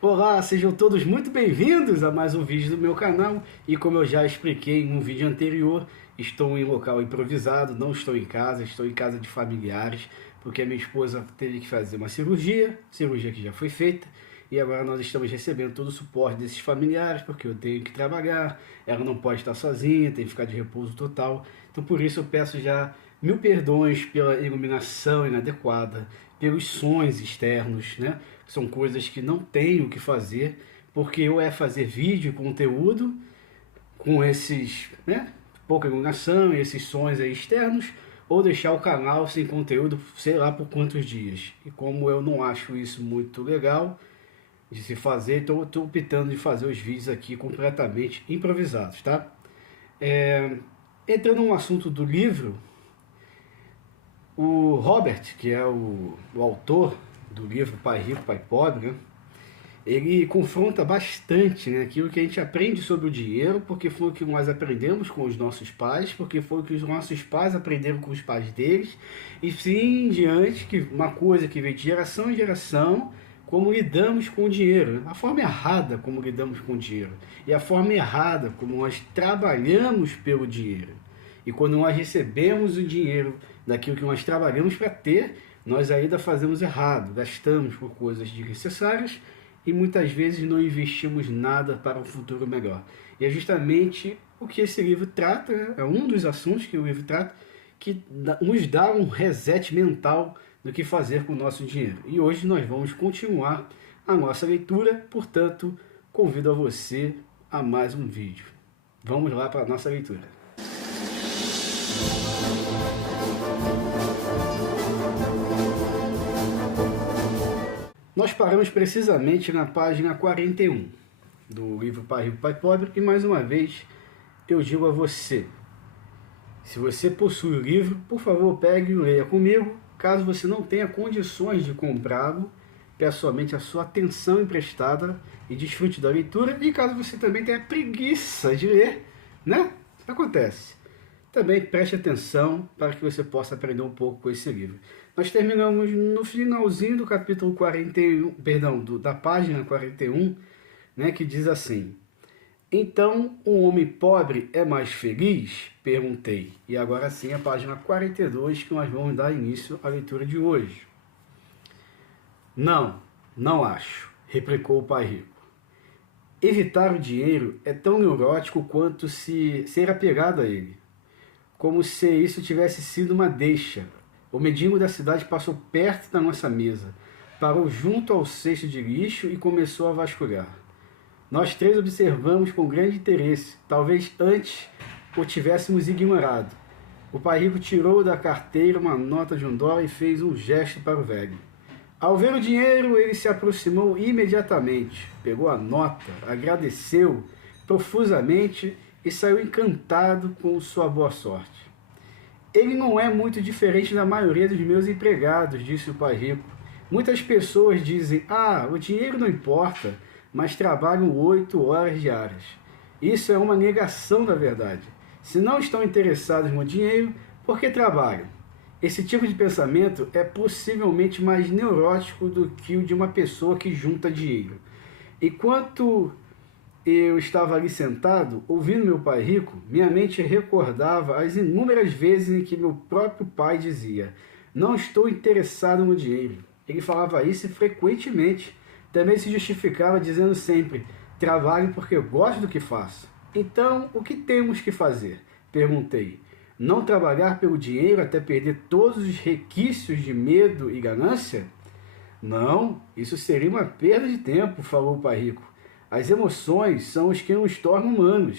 Olá, sejam todos muito bem-vindos a mais um vídeo do meu canal. E como eu já expliquei em um vídeo anterior, estou em local improvisado, não estou em casa, estou em casa de familiares, porque a minha esposa teve que fazer uma cirurgia que já foi feita, e agora nós estamos recebendo todo o suporte desses familiares, porque eu tenho que trabalhar, ela não pode estar sozinha, tem que ficar de repouso total. Então por isso eu peço já mil perdões pela iluminação inadequada, pelos sons externos, né? São coisas que não tenho o que fazer, porque eu fazer vídeo e conteúdo com esses, né, pouca iluminação e esses sons aí externos, ou deixar o canal sem conteúdo, sei lá por quantos dias. E como eu não acho isso muito legal de se fazer, então eu estou optando de fazer os vídeos aqui completamente improvisados, tá? Entrando no assunto do livro, o Robert, que é o autor do livro Pai Rico, Pai Pobre, né? Ele confronta bastante, né, aquilo que a gente aprende sobre o dinheiro, porque foi o que nós aprendemos com os nossos pais, porque foi o que os nossos pais aprenderam com os pais deles, e sim em diante, que uma coisa que vem de geração em geração, como lidamos com o dinheiro, a forma errada como lidamos com o dinheiro, e a forma errada como nós trabalhamos pelo dinheiro. E quando nós recebemos o dinheiro daquilo que nós trabalhamos para ter, nós ainda fazemos errado, gastamos por coisas desnecessárias e muitas vezes não investimos nada para um futuro melhor. E é justamente o que esse livro trata, né? É um dos assuntos que o livro trata, que nos dá um reset mental do que fazer com o nosso dinheiro. E hoje nós vamos continuar a nossa leitura, portanto, convido a você a mais um vídeo. Vamos lá para a nossa leitura. Nós paramos precisamente na página 41 do livro Pai Rico, Pai Pobre, e mais uma vez eu digo a você, se você possui o livro, por favor pegue e leia comigo. Caso você não tenha condições de comprá-lo, peço somente a sua atenção emprestada e desfrute da leitura. E caso você também tenha preguiça de ler, né? Acontece. Também preste atenção para que você possa aprender um pouco com esse livro. Nós terminamos no finalzinho do capítulo 41, da página 41, né, que diz assim: então, um homem pobre é mais feliz? Perguntei. E agora sim, a página 42, que nós vamos dar início à leitura de hoje. Não, não acho, replicou o pai rico. Evitar o dinheiro é tão neurótico quanto ser apegado a ele. Como se isso tivesse sido uma deixa. O mendigo da cidade passou perto da nossa mesa, parou junto ao cesto de lixo e começou a vasculhar. Nós três observamos com grande interesse, talvez antes o tivéssemos ignorado. O pai rico tirou da carteira uma nota de $1 e fez um gesto para o velho. Ao ver o dinheiro, ele se aproximou imediatamente, pegou a nota, agradeceu profusamente e saiu encantado com sua boa sorte. Ele não é muito diferente da maioria dos meus empregados, disse o pai rico. Muitas pessoas dizem, o dinheiro não importa, mas trabalham 8 horas diárias. Isso é uma negação da verdade. Se não estão interessados no dinheiro, por que trabalham? Esse tipo de pensamento é possivelmente mais neurótico do que o de uma pessoa que junta dinheiro. Enquanto eu estava ali sentado, ouvindo meu pai rico, minha mente recordava as inúmeras vezes em que meu próprio pai dizia, não estou interessado no dinheiro. Ele falava isso frequentemente. Também se justificava dizendo sempre, trabalho porque eu gosto do que faço. Então, o que temos que fazer? Perguntei. Não trabalhar pelo dinheiro até perder todos os requisitos de medo e ganância? Não, isso seria uma perda de tempo, falou o pai rico. As emoções são os que nos tornam humanos.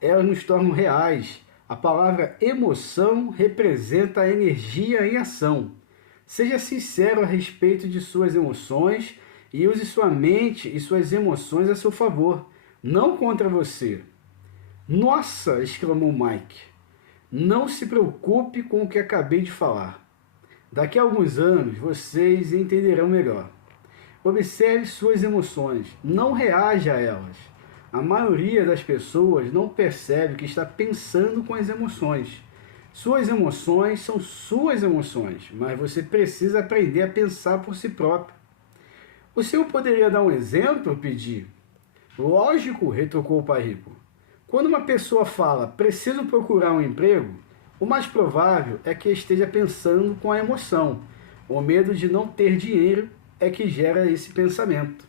Elas nos tornam reais. A palavra emoção representa a energia em ação. Seja sincero a respeito de suas emoções e use sua mente e suas emoções a seu favor, não contra você. Nossa, exclamou Mike. Não se preocupe com o que acabei de falar. Daqui a alguns anos vocês entenderão melhor. Observe suas emoções, não reaja a elas. A maioria das pessoas não percebe que está pensando com as emoções. Suas emoções são suas emoções, mas você precisa aprender a pensar por si próprio. O senhor poderia dar um exemplo? Pedi. Lógico, retrucou o pai rico. Quando uma pessoa fala, preciso procurar um emprego, o mais provável é que esteja pensando com a emoção. O medo de não ter dinheiro é que gera esse pensamento.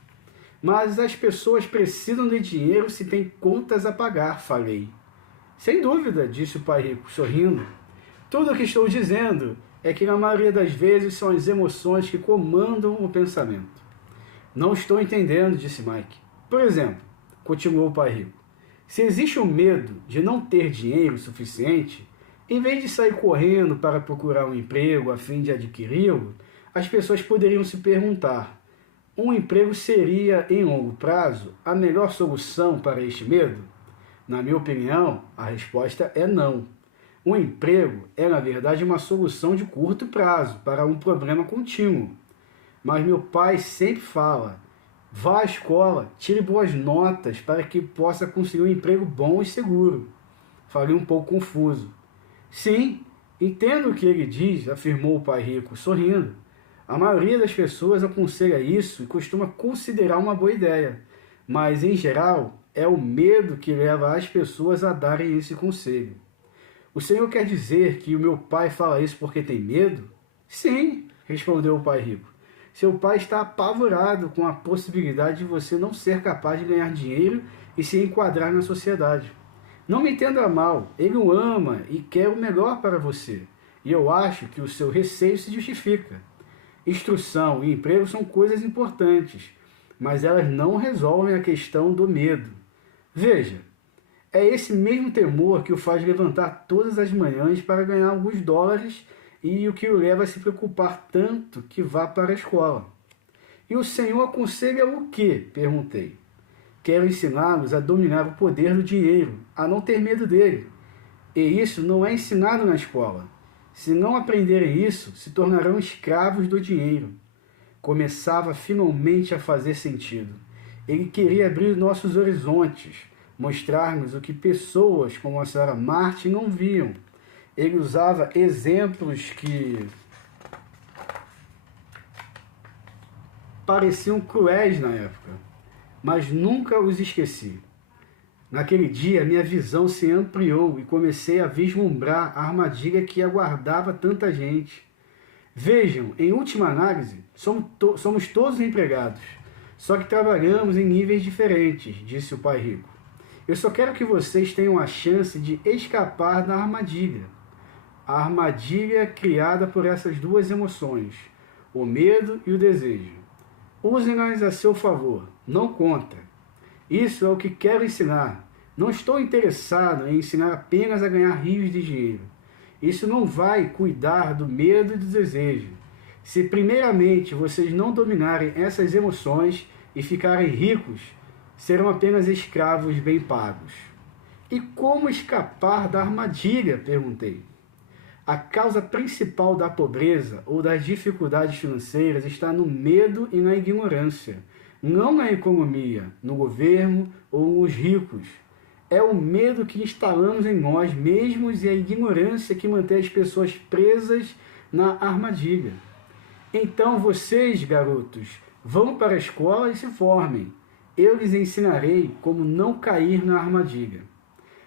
Mas as pessoas precisam de dinheiro se têm contas a pagar, falei. Sem dúvida, disse o pai rico, sorrindo. Tudo o que estou dizendo é que na maioria das vezes são as emoções que comandam o pensamento. Não estou entendendo, disse Mike. Por exemplo, continuou o pai rico, se existe o medo de não ter dinheiro suficiente, em vez de sair correndo para procurar um emprego a fim de adquiri-lo, as pessoas poderiam se perguntar: um emprego seria, em longo prazo, a melhor solução para este medo? Na minha opinião, a resposta é não. Um emprego é, na verdade, uma solução de curto prazo para um problema contínuo. Mas meu pai sempre fala: vá à escola, tire boas notas para que possa conseguir um emprego bom e seguro. Falei um pouco confuso. Sim, entendo o que ele diz, afirmou o pai rico, sorrindo. A maioria das pessoas aconselha isso e costuma considerar uma boa ideia, mas, em geral, é o medo que leva as pessoas a darem esse conselho. O senhor quer dizer que o meu pai fala isso porque tem medo? Sim, respondeu o pai rico. Seu pai está apavorado com a possibilidade de você não ser capaz de ganhar dinheiro e se enquadrar na sociedade. Não me entenda mal, ele o ama e quer o melhor para você, e eu acho que o seu receio se justifica. Instrução e emprego são coisas importantes, mas elas não resolvem a questão do medo. Veja, é esse mesmo temor que o faz levantar todas as manhãs para ganhar alguns dólares e o que o leva a se preocupar tanto que vá para a escola. E o senhor aconselha o quê? Perguntei. Quero ensiná-los a dominar o poder do dinheiro, a não ter medo dele. E isso não é ensinado na escola. Se não aprenderem isso, se tornarão escravos do dinheiro. Começava finalmente a fazer sentido. Ele queria abrir nossos horizontes, mostrar-nos o que pessoas como a senhora Martin não viam. Ele usava exemplos que pareciam cruéis na época, mas nunca os esqueci. Naquele dia, minha visão se ampliou e comecei a vislumbrar a armadilha que aguardava tanta gente. Vejam, em última análise, somos todos empregados, só que trabalhamos em níveis diferentes, disse o pai rico. Eu só quero que vocês tenham a chance de escapar da armadilha. A armadilha criada por essas duas emoções, o medo e o desejo. Usem-nas a seu favor, não contra. Isso é o que quero ensinar. Não estou interessado em ensinar apenas a ganhar rios de dinheiro. Isso não vai cuidar do medo e do desejo. Se primeiramente vocês não dominarem essas emoções e ficarem ricos, serão apenas escravos bem pagos. E como escapar da armadilha? Perguntei. A causa principal da pobreza ou das dificuldades financeiras está no medo e na ignorância, não na economia, no governo ou nos ricos. É o medo que instalamos em nós mesmos e a ignorância que mantém as pessoas presas na armadilha. Então vocês, garotos, vão para a escola e se formem. Eu lhes ensinarei como não cair na armadilha.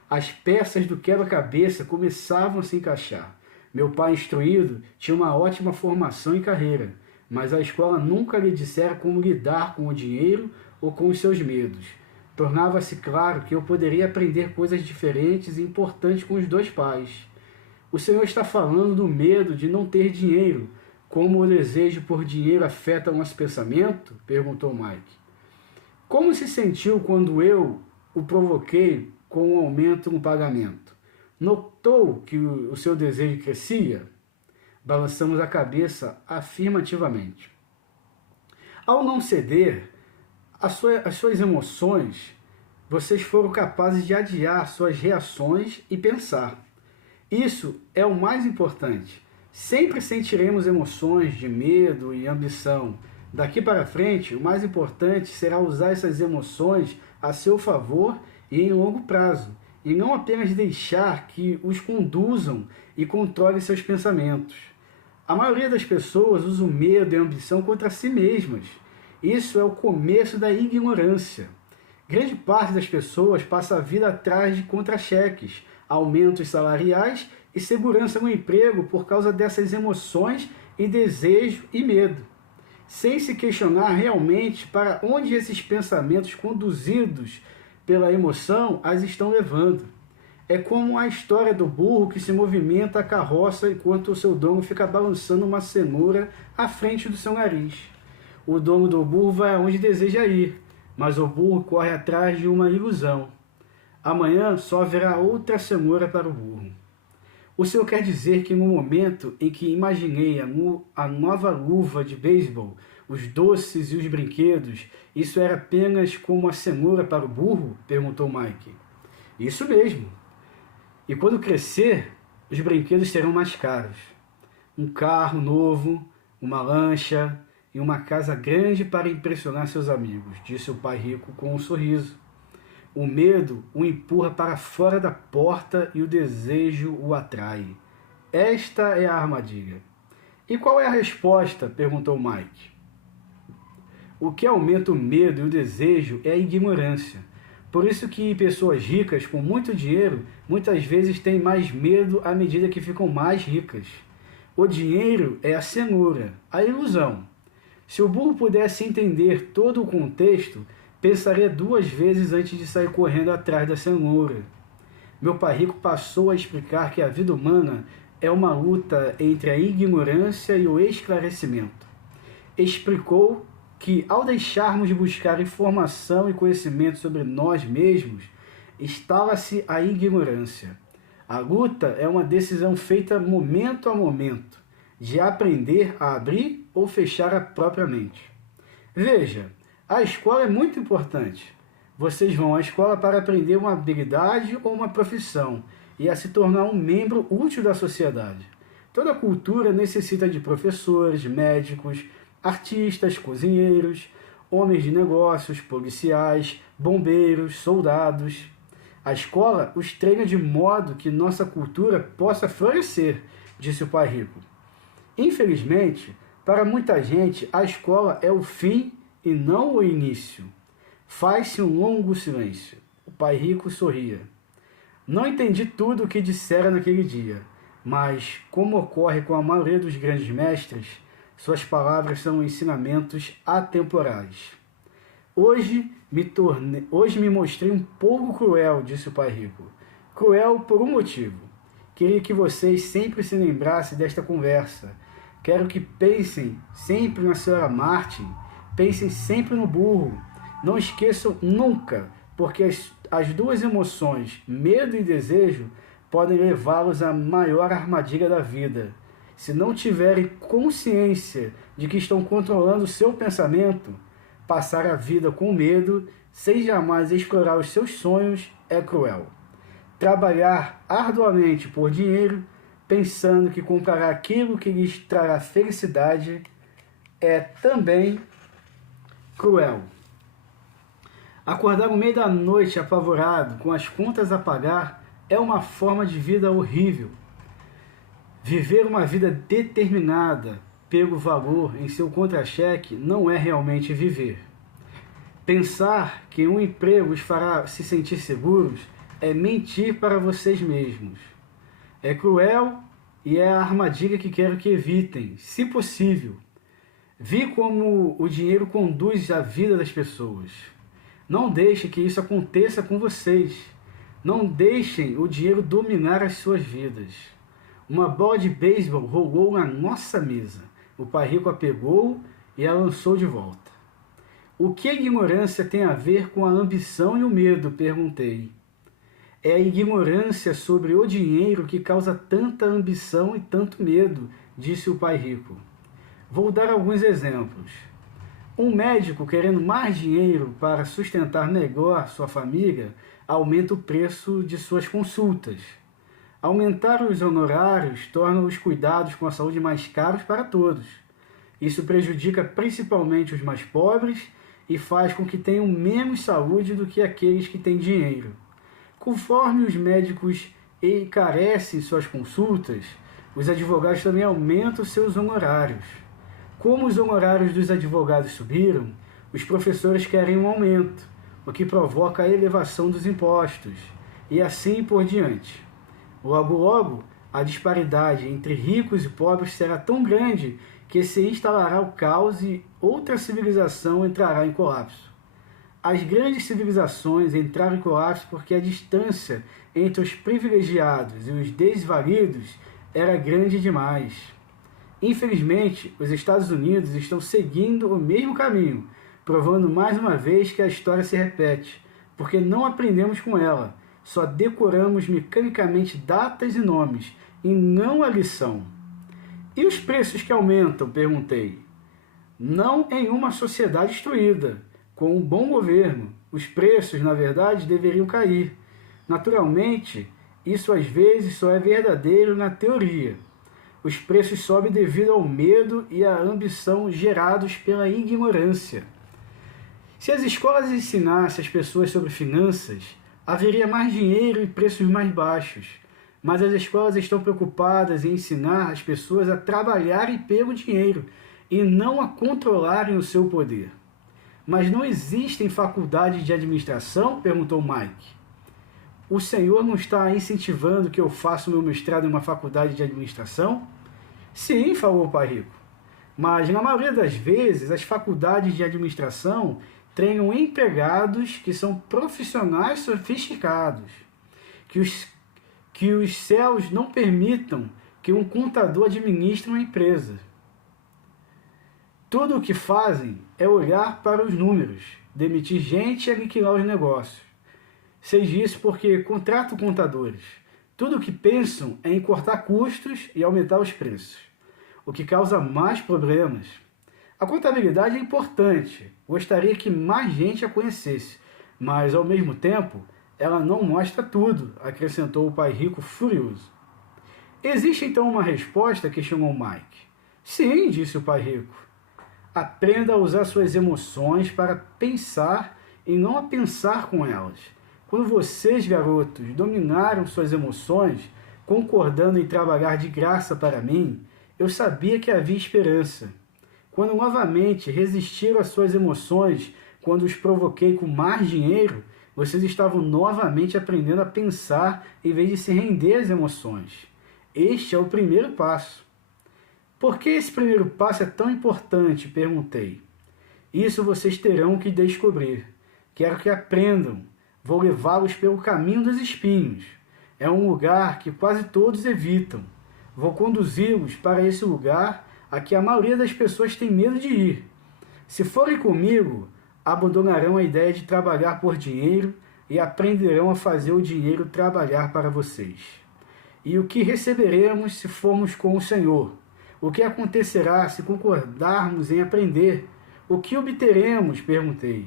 As peças do quebra-cabeça começavam a se encaixar. Meu pai, instruído, tinha uma ótima formação e carreira, mas a escola nunca lhe dissera como lidar com o dinheiro ou com os seus medos. Tornava-se claro que eu poderia aprender coisas diferentes e importantes com os dois pais. O senhor está falando do medo de não ter dinheiro, como o desejo por dinheiro afeta o nosso pensamento? Perguntou Mike. Como se sentiu quando eu o provoquei com um aumento no pagamento? Notou que o seu desejo crescia? Balançamos a cabeça afirmativamente. Ao não ceder às suas emoções, vocês foram capazes de adiar suas reações e pensar. Isso é o mais importante. Sempre sentiremos emoções de medo e ambição. Daqui para frente, o mais importante será usar essas emoções a seu favor e em longo prazo, e não apenas deixar que os conduzam e controlem seus pensamentos. A maioria das pessoas usa o medo e a ambição contra si mesmas. Isso é o começo da ignorância. Grande parte das pessoas passa a vida atrás de contra-cheques, aumentos salariais e segurança no emprego por causa dessas emoções e desejo e medo, sem se questionar realmente para onde esses pensamentos conduzidos pela emoção as estão levando. É como a história do burro que se movimenta a carroça enquanto o seu dono fica balançando uma cenoura à frente do seu nariz. O dono do burro vai aonde deseja ir, mas o burro corre atrás de uma ilusão. Amanhã só haverá outra cenoura para o burro. O senhor quer dizer que no momento em que imaginei a nova luva de beisebol, os doces e os brinquedos, isso era apenas como a cenoura para o burro? Perguntou Mike. Isso mesmo. E quando crescer, os brinquedos serão mais caros. Um carro novo, uma lancha e uma casa grande para impressionar seus amigos, disse o pai rico com um sorriso. O medo o empurra para fora da porta e o desejo o atrai. Esta é a armadilha. E qual é a resposta? Perguntou Mike. O que aumenta o medo e o desejo é a ignorância. Por isso que pessoas ricas com muito dinheiro muitas vezes têm mais medo à medida que ficam mais ricas. O dinheiro é a cenoura, a ilusão. Se o burro pudesse entender todo o contexto, pensaria 2 vezes antes de sair correndo atrás da cenoura. Meu pai rico passou a explicar que a vida humana é uma luta entre a ignorância e o esclarecimento. Explicou que, ao deixarmos de buscar informação e conhecimento sobre nós mesmos, instala-se a ignorância. A luta é uma decisão feita momento a momento, de aprender a abrir ou fechar a própria mente. Veja, a escola é muito importante. Vocês vão à escola para aprender uma habilidade ou uma profissão e a se tornar um membro útil da sociedade. Toda cultura necessita de professores, médicos, artistas, cozinheiros, homens de negócios, policiais, bombeiros, soldados. A escola os treina de modo que nossa cultura possa florescer, disse o pai rico. Infelizmente, para muita gente, a escola é o fim e não o início. Faz-se um longo silêncio. O pai rico sorria. Não entendi tudo o que dissera naquele dia, mas, como ocorre com a maioria dos grandes mestres, suas palavras são ensinamentos atemporais. Hoje me mostrei um pouco cruel, disse o pai rico. Cruel por um motivo. Queria que vocês sempre se lembrassem desta conversa. Quero que pensem sempre na senhora Martin, pensem sempre no burro. Não esqueçam nunca, porque as 2 emoções, medo e desejo, podem levá-los à maior armadilha da vida. Se não tiverem consciência de que estão controlando o seu pensamento, passar a vida com medo, sem jamais explorar os seus sonhos, é cruel. Trabalhar arduamente por dinheiro, pensando que comprará aquilo que lhes trará felicidade, é também cruel. Acordar no meio da noite apavorado, com as contas a pagar, é uma forma de vida horrível. Viver uma vida determinada pelo valor em seu contra-cheque não é realmente viver. Pensar que um emprego os fará se sentir seguros é mentir para vocês mesmos. É cruel e é a armadilha que quero que evitem, se possível. Vi como o dinheiro conduz a vida das pessoas. Não deixe que isso aconteça com vocês. Não deixem o dinheiro dominar as suas vidas. Uma bola de beisebol rolou na nossa mesa. O pai rico a pegou e a lançou de volta. O que a ignorância tem a ver com a ambição e o medo? Perguntei. É a ignorância sobre o dinheiro que causa tanta ambição e tanto medo, disse o pai rico. Vou dar alguns exemplos. Um médico querendo mais dinheiro para sustentar melhor sua família, aumenta o preço de suas consultas. Aumentar os honorários torna os cuidados com a saúde mais caros para todos. Isso prejudica principalmente os mais pobres e faz com que tenham menos saúde do que aqueles que têm dinheiro. Conforme os médicos encarecem suas consultas, os advogados também aumentam seus honorários. Como os honorários dos advogados subiram, Os professores querem um aumento, o que provoca a elevação dos impostos, e assim por diante. Logo, logo, a disparidade entre ricos e pobres será tão grande que se instalará o caos e outra civilização entrará em colapso. As grandes civilizações entraram em colapso porque a distância entre os privilegiados e os desvalidos era grande demais. Infelizmente, os Estados Unidos estão seguindo o mesmo caminho, provando mais uma vez que a história se repete, porque não aprendemos com ela, só decoramos mecanicamente datas e nomes, e não a lição. E os preços que aumentam? Perguntei. Não em uma sociedade instruída. Com um bom governo, os preços, na verdade, deveriam cair. Naturalmente, isso às vezes só é verdadeiro na teoria. Os preços sobem devido ao medo e à ambição gerados pela ignorância. Se as escolas ensinassem as pessoas sobre finanças, haveria mais dinheiro e preços mais baixos. Mas as escolas estão preocupadas em ensinar as pessoas a trabalharem pelo dinheiro e não a controlarem o seu poder. Mas não existem faculdades de administração? Perguntou Mike. O senhor não está incentivando que eu faça meu mestrado em uma faculdade de administração? Sim, falou o pai rico. Mas na maioria das vezes as faculdades de administração treinam empregados que são profissionais sofisticados. Que os céus não permitam que um contador administre uma empresa. Tudo o que fazem é olhar para os números, demitir gente e aniquilar os negócios. Sei disso porque contrato contadores. Tudo o que pensam é em cortar custos e aumentar os preços, o que causa mais problemas. A contabilidade é importante, gostaria que mais gente a conhecesse, mas ao mesmo tempo ela não mostra tudo, acrescentou o pai rico furioso. Existe então uma resposta? Questionou Mike. Sim, disse o pai rico. Aprenda a usar suas emoções para pensar e não a pensar com elas. Quando vocês, garotos, dominaram suas emoções, concordando em trabalhar de graça para mim, eu sabia que havia esperança. Quando novamente resistiram às suas emoções, quando os provoquei com mais dinheiro, vocês estavam novamente aprendendo a pensar em vez de se render às emoções. Este é o primeiro passo. Por que esse primeiro passo é tão importante? Perguntei. Isso vocês terão que descobrir. Quero que aprendam. Vou levá-los pelo caminho dos espinhos. É um lugar que quase todos evitam. Vou conduzi-los para esse lugar a que a maioria das pessoas tem medo de ir. Se forem comigo, abandonarão a ideia de trabalhar por dinheiro e aprenderão a fazer o dinheiro trabalhar para vocês. E o que receberemos se formos com o Senhor? O que acontecerá se concordarmos em aprender? O que obteremos? Perguntei.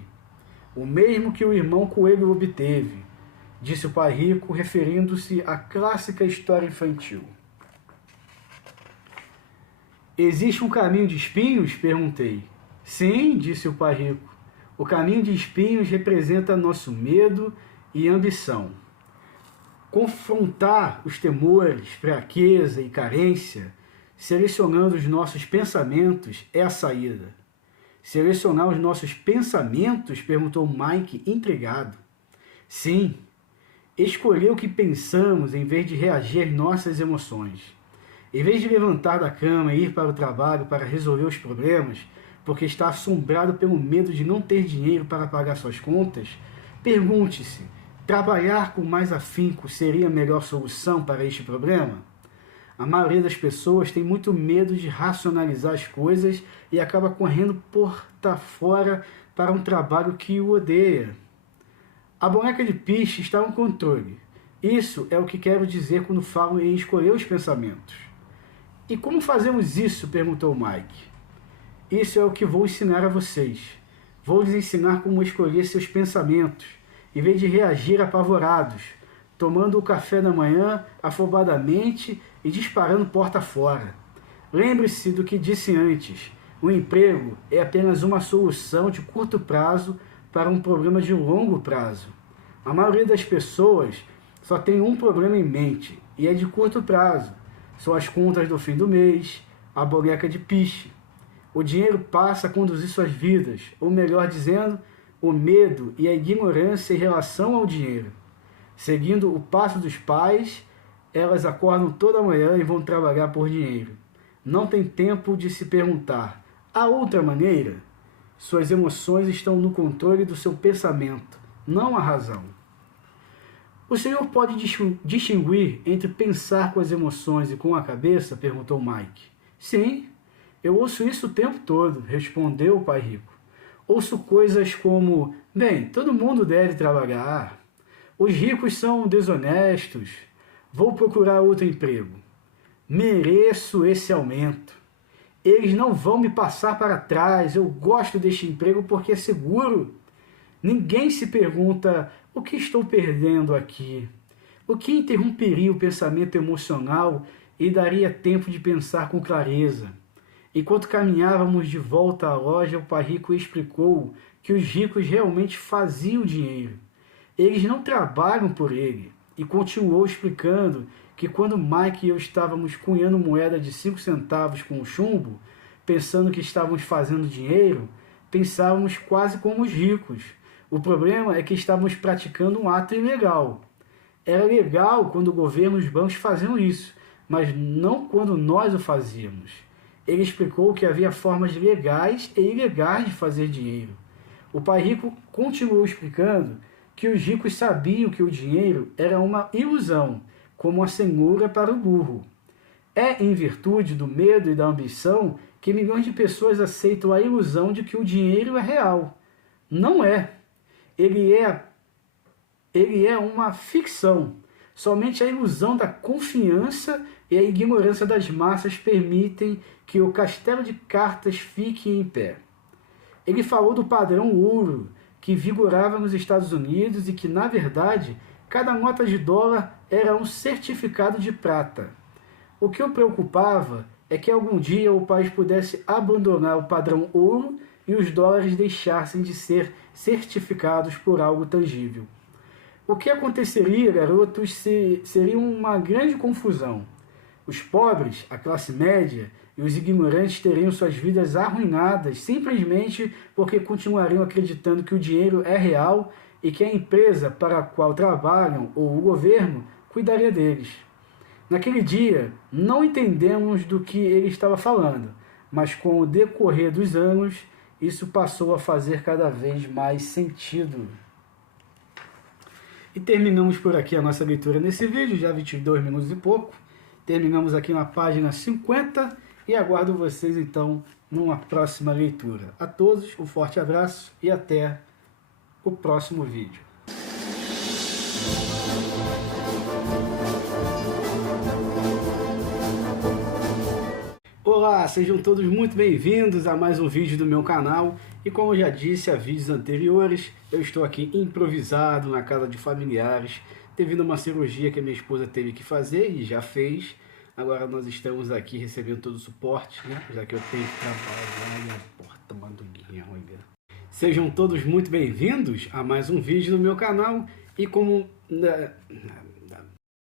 O mesmo que o irmão coelho obteve, disse o pai rico, referindo-se à clássica história infantil. Existe um caminho de espinhos? Perguntei. Sim, disse o pai rico. O caminho de espinhos representa nosso medo e ambição. Confrontar os temores, fraqueza e carência, selecionando os nossos pensamentos, é a saída. Selecionar os nossos pensamentos? Perguntou Mike, intrigado. Sim, escolher o que pensamos em vez de reagir às nossas emoções. Em vez de levantar da cama e ir para o trabalho para resolver os problemas, porque está assombrado pelo medo de não ter dinheiro para pagar suas contas, pergunte-se, trabalhar com mais afinco seria a melhor solução para este problema? A maioria das pessoas tem muito medo de racionalizar as coisas e acaba correndo porta fora para um trabalho que o odeia. A boneca de piche está no controle. Isso é o que quero dizer quando falo em escolher os pensamentos. E como fazemos isso? Perguntou Mike. Isso é o que vou ensinar a vocês. Vou lhes ensinar como escolher seus pensamentos, em vez de reagir apavorados, tomando o café da manhã afobadamente e disparando porta fora. Lembre-se do que disse antes. O emprego é apenas uma solução de curto prazo para um problema de longo prazo. A maioria das pessoas só tem um problema em mente, e é de curto prazo. São as contas do fim do mês, a boneca de piche. O dinheiro passa a conduzir suas vidas, ou melhor dizendo, o medo e a ignorância em relação ao dinheiro. Seguindo o passo dos pais, elas acordam toda manhã e vão trabalhar por dinheiro. Não tem tempo de se perguntar: há outra maneira? Suas emoções estão no controle do seu pensamento, não a razão. O senhor pode distinguir entre pensar com as emoções e com a cabeça? Perguntou Mike. Sim, eu ouço isso o tempo todo, respondeu o pai rico. Ouço coisas como: bem, todo mundo deve trabalhar. Os ricos são desonestos. Vou procurar outro emprego. Mereço esse aumento. Eles não vão me passar para trás. Eu gosto deste emprego porque é seguro. Ninguém se pergunta: o que estou perdendo aqui? O que interromperia o pensamento emocional e daria tempo de pensar com clareza? Enquanto caminhávamos de volta à loja, o pai rico explicou que os ricos realmente faziam dinheiro. Eles não trabalham por ele. E continuou explicando que quando Mike e eu estávamos cunhando moeda de 5 centavos com o chumbo, pensando que estávamos fazendo dinheiro, pensávamos quase como os ricos. O problema é que estávamos praticando um ato ilegal. Era legal quando o governo e os bancos faziam isso, mas não quando nós o fazíamos. Ele explicou que havia formas legais e ilegais de fazer dinheiro. O pai rico continuou explicando que os ricos sabiam que o dinheiro era uma ilusão, como a cenoura para o burro. É em virtude do medo e da ambição que milhões de pessoas aceitam a ilusão de que o dinheiro é real. Não é. Ele é uma ficção. Somente a ilusão da confiança e a ignorância das massas permitem que o castelo de cartas fique em pé. Ele falou do padrão ouro, que vigorava nos Estados Unidos e que, na verdade, cada nota de dólar era um certificado de prata. O que o preocupava é que algum dia o país pudesse abandonar o padrão ouro e os dólares deixassem de ser certificados por algo tangível. O que aconteceria, garotos, seria uma grande confusão. Os pobres, a classe média e os ignorantes teriam suas vidas arruinadas simplesmente porque continuariam acreditando que o dinheiro é real e que a empresa para a qual trabalham ou o governo cuidaria deles. Naquele dia, não entendemos do que ele estava falando, mas com o decorrer dos anos, isso passou a fazer cada vez mais sentido. E terminamos por aqui a nossa leitura nesse vídeo, já 22 minutos e pouco. Terminamos aqui na página 50 e aguardo vocês então numa próxima leitura. A todos, um forte abraço e até o próximo vídeo. Olá, sejam todos muito bem-vindos a mais um vídeo do meu canal. E como eu já disse a vídeos anteriores, eu estou aqui improvisado na casa de familiares, devido a uma cirurgia que a minha esposa teve que fazer e já fez. Agora nós estamos aqui recebendo todo o suporte, né? Já que eu tenho que trabalhar e a porta manduguinha, olha. Sejam todos muito bem-vindos a mais um vídeo do meu canal. E como